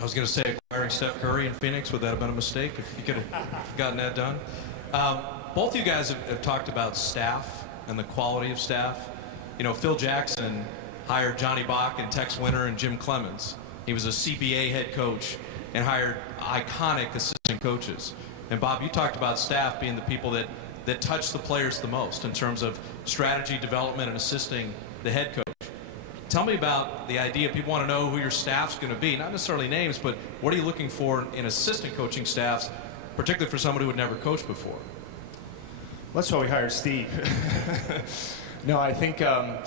I was going to say acquiring Steph Curry in Phoenix, would that have been a mistake if you could have gotten that done? Both of you guys have talked about staff and the quality of staff. You know, Phil Jackson hired Johnny Bach and Tex Winter and Jim Clemens. He was a CBA head coach and hired iconic assistant coaches. And Bob, you talked about staff being the people that touch the players the most in terms of strategy development and assisting the head coach. Tell me about the idea. People want to know who your staff's going to be, not necessarily names, but what are you looking for in assistant coaching staffs, particularly for someone who had never coached before? That's why we hired Steve. No, I think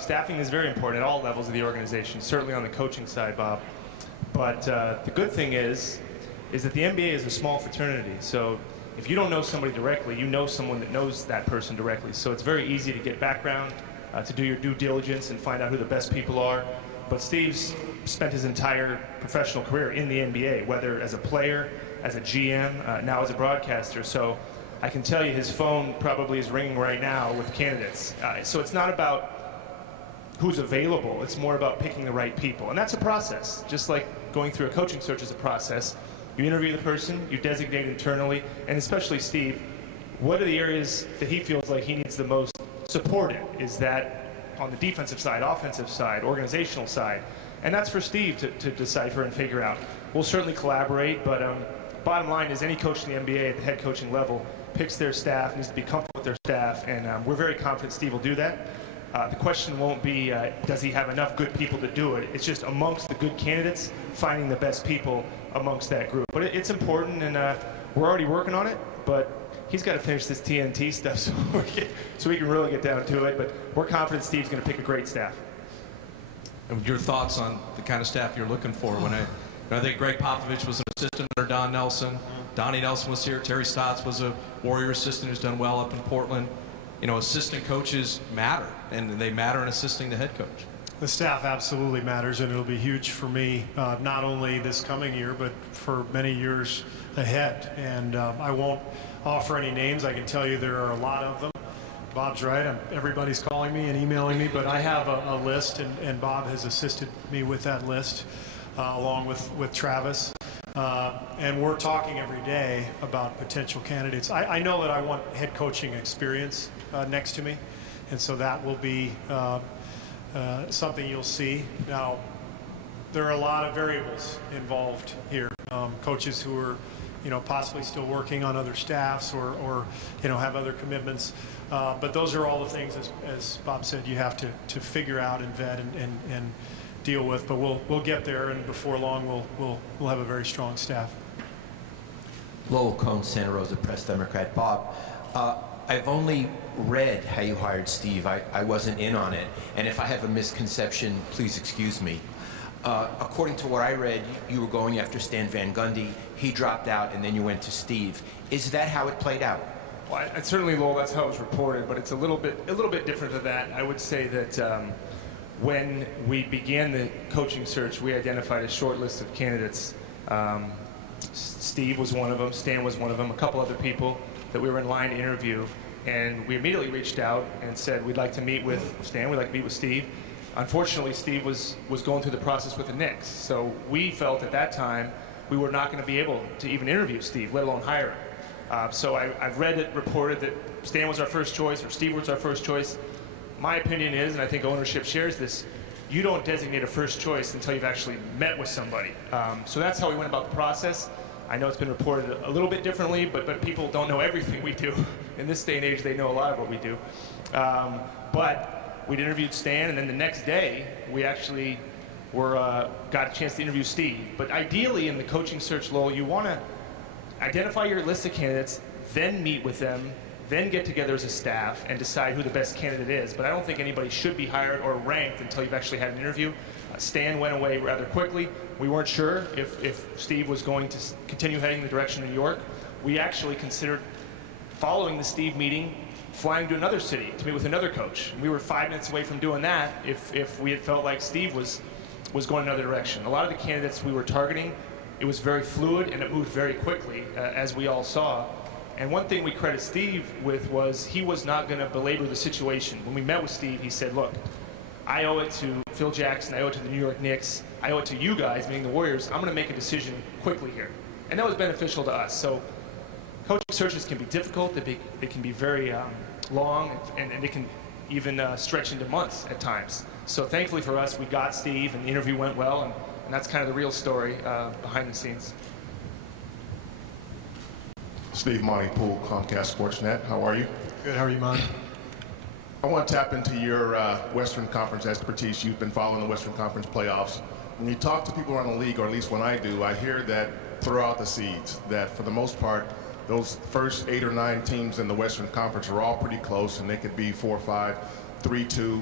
staffing is very important at all levels of the organization, certainly on the coaching side, Bob. But the good thing is that the NBA is a small fraternity. So if you don't know somebody directly, you know someone that knows that person directly. So it's very easy to get background, to do your due diligence and find out who the best people are. But Steve's spent his entire professional career in the NBA, whether as a player, as a GM, now as a broadcaster. So I can tell you his phone probably is ringing right now with candidates. So it's not about who's available, it's more about picking the right people. And that's a process, just like going through a coaching search is a process. You interview the person, you designate internally, and especially Steve, what are the areas that he feels like he needs the most support in? Is that on the defensive side, offensive side, organizational side? And that's for Steve to decipher and figure out. We'll certainly collaborate, but bottom line is any coach in the NBA at the head coaching level picks their staff, needs to be comfortable with their staff, and we're very confident Steve will do that. The question won't be, does he have enough good people to do it? It's just amongst the good candidates, finding the best people amongst that group. But it's important, and we're already working on it, but he's got to finish this TNT stuff so we can really get down to it. But we're confident Steve's going to pick a great staff. And your thoughts on the kind of staff you're looking for? When I think Greg Popovich was an assistant under Don Nelson. Donnie Nelson was here. Terry Stotts was a Warrior assistant who's done well up in Portland. You know, assistant coaches matter, and they matter in assisting the head coach. The staff absolutely matters, and it'll be huge for me, not only this coming year, but for many years ahead. And I won't offer any names. I can tell you there are a lot of them. Bob's right. Everybody's calling me and emailing me, but I have a list, and Bob has assisted me with that list, along with Travis. And we're talking every day about potential candidates. I know that I want head coaching experience next to me, and so that will be something you'll see. Now, there are a lot of variables involved here. Coaches who are, possibly still working on other staffs or have other commitments. But those are all the things, as Bob said, you have to figure out and vet and deal with. But we'll get there, and before long we'll have a very strong staff. Lowell Cohn, Santa Rosa Press Democrat. Bob, I've only read how you hired Steve. I wasn't in on it, and if I have a misconception, please excuse me. According to what I read, you were going after Stan Van Gundy. He dropped out, and then you went to Steve. Is that how it played out? Well, certainly, Lowell, that's how it was reported, but it's a little bit different than that. I would say that when we began the coaching search, we identified a short list of candidates. Steve was one of them, Stan was one of them, a couple other people that we were in line to interview, and we immediately reached out and said, we'd like to meet with Stan, we'd like to meet with Steve. Unfortunately, Steve was going through the process with the Knicks, so we felt at that time we were not going to be able to even interview Steve, let alone hire him. So I've read it reported that Stan was our first choice, or Steve was our first choice. My opinion is, and I think ownership shares this, you don't designate a first choice until you've actually met with somebody. So that's how we went about the process. I know it's been reported a little bit differently, but people don't know everything we do. In this day and age, they know a lot of what we do. But we'd interviewed Stan, and then the next day, we actually got a chance to interview Steve. But ideally, in the coaching search, Lowell, you want to identify your list of candidates, then meet with them, then get together as a staff and decide who the best candidate is. But I don't think anybody should be hired or ranked until you've actually had an interview. Stan went away rather quickly. We weren't sure if Steve was going to continue heading in the direction of New York. We actually considered, following the Steve meeting, flying to another city to meet with another coach. And we were 5 minutes away from doing that if we had felt like Steve was going another direction. A lot of the candidates we were targeting, it was very fluid and it moved very quickly, as we all saw. And one thing we credit Steve with was he was not going to belabor the situation. When we met with Steve, he said, look, I owe it to Phil Jackson, I owe it to the New York Knicks, I owe it to you guys, meaning the Warriors. I'm going to make a decision quickly here. And that was beneficial to us. So coaching searches can be difficult, they can be very long, and they can even stretch into months at times. So thankfully for us, we got Steve, and the interview went well, and that's kind of the real story behind the scenes. Steve Montepool, Comcast Sportsnet. How are you? Good. How are you, Mon? I want to tap into your Western Conference expertise. You've been following the Western Conference playoffs. When you talk to people around the league, or at least when I do, I hear that throughout the seeds, that for the most part, those first 8 or 9 teams in the Western Conference are all pretty close, and they could be 4-5, 3-2.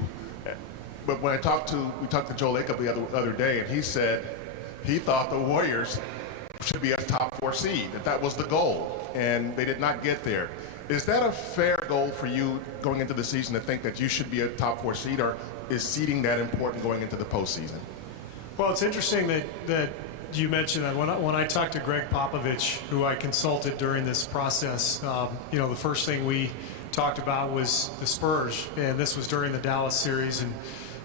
But when we talked to Joe Lacob the other day, and he said he thought the Warriors should be a top 4 seed, that was the goal, and they did not get there. Is that a fair goal for you going into the season, to think that you should be a top 4 seed, or is seeding that important going into the postseason? Well, it's interesting that you mentioned that. When I talked to Greg Popovich, who I consulted during this process, the first thing we talked about was the Spurs, and this was during the Dallas series,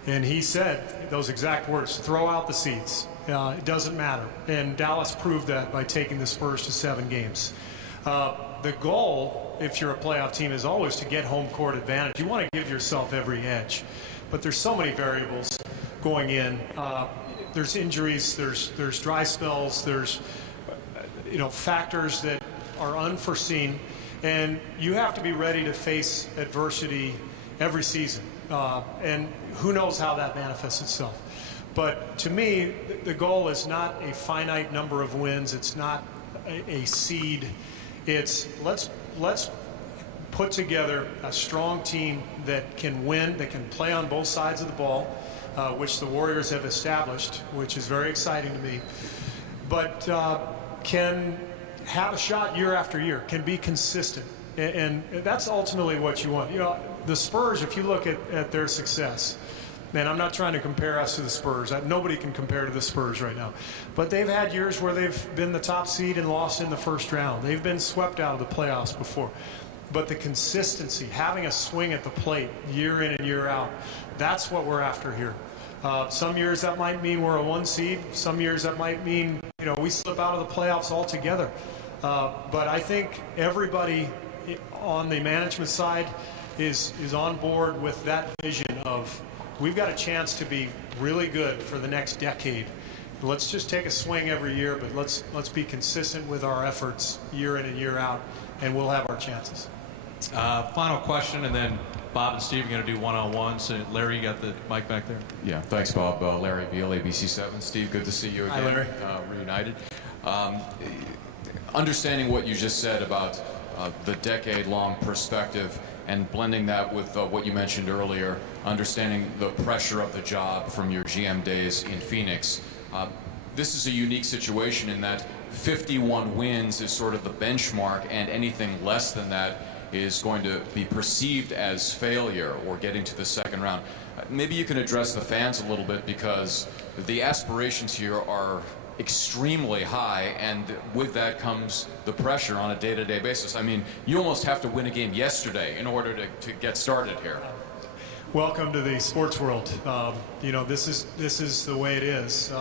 and he said those exact words: throw out the seeds. It doesn't matter. And Dallas proved that by taking the Spurs to 7 games. The goal, if you're a playoff team, is always to get home court advantage. You want to give yourself every edge, but there's so many variables going in. There's injuries, there's dry spells, there's factors that are unforeseen, and you have to be ready to face adversity every season. And who knows how that manifests itself. But to me, the goal is not a finite number of wins. It's not a seed. It's let's put together a strong team that can win, that can play on both sides of the ball, which the Warriors have established, which is very exciting to me, but can have a shot year after year, can be consistent. And that's ultimately what you want. The Spurs, if you look at their success, and I'm not trying to compare us to the Spurs. Nobody can compare to the Spurs right now. But they've had years where they've been the top seed and lost in the first round. They've been swept out of the playoffs before. But the consistency, having a swing at the plate year in and year out, that's what we're after here. Some years that might mean we're a 1 seed. Some years that might mean, we slip out of the playoffs altogether. But I think everybody on the management side is on board with that vision of, we've got a chance to be really good for the next decade. Let's just take a swing every year, but let's be consistent with our efforts year in and year out, and we'll have our chances. Final question, and then Bob and Steve are going to do one-on-one. So, Larry, you got the mic back there? Yeah, thanks, Bob. Larry Beal, ABC7. Steve, good to see you again. Hi, Larry. Reunited. Understanding what you just said about the decade-long perspective and blending that with what you mentioned earlier, understanding the pressure of the job from your GM days in Phoenix. This is a unique situation in that 51 wins is sort of the benchmark, and anything less than that is going to be perceived as failure or getting to the second round. Maybe you can address the fans a little bit, because the aspirations here are extremely high, and with that comes the pressure on a day-to-day basis. I mean, you almost have to win a game yesterday in order to get started here. Welcome to the sports world. This is the way it is.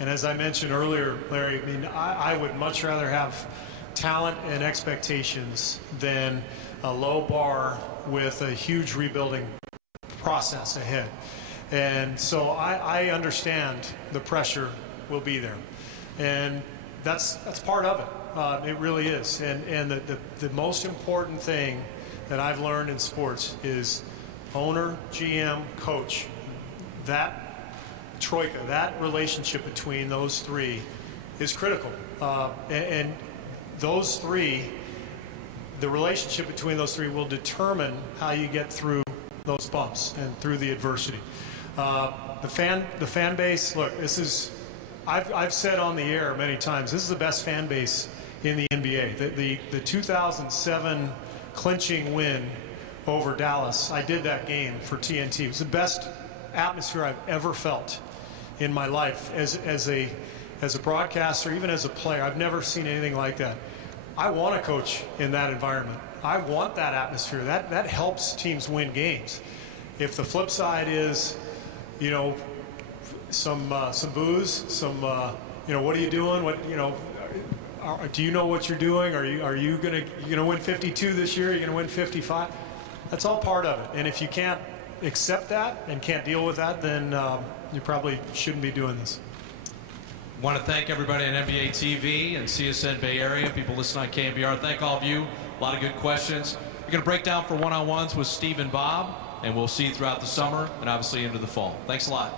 And as I mentioned earlier, Larry, I would much rather have talent and expectations than a low bar with a huge rebuilding process ahead. And so I understand the pressure will be there, and that's part of it. It really is. And the most important thing that I've learned in sports is owner, GM, coach. That troika, that relationship between those three is critical. And those three, the relationship between those three will determine how you get through those bumps and through the adversity. The fan base, look, this is, I've said on the air many times, this is the best fan base in the NBA. The 2007 clinching win over Dallas, I did that game for TNT. It was the best atmosphere I've ever felt in my life as a broadcaster, even as a player. I've never seen anything like that. I want to coach in that environment. I want that atmosphere. That helps teams win games. If the flip side is, you know, some booze, some, you know, what are you doing? What, you know, do you know what you're doing? Are you gonna win 52 this year? Are you gonna win 55? That's all part of it. And if you can't accept that and can't deal with that, then you probably shouldn't be doing this. Want to thank everybody on NBA TV and CSN Bay Area, people listening on KMBR. Thank all of you. A lot of good questions. We're going to break down for one-on-ones with Steve and Bob, and we'll see you throughout the summer and obviously into the fall. Thanks a lot.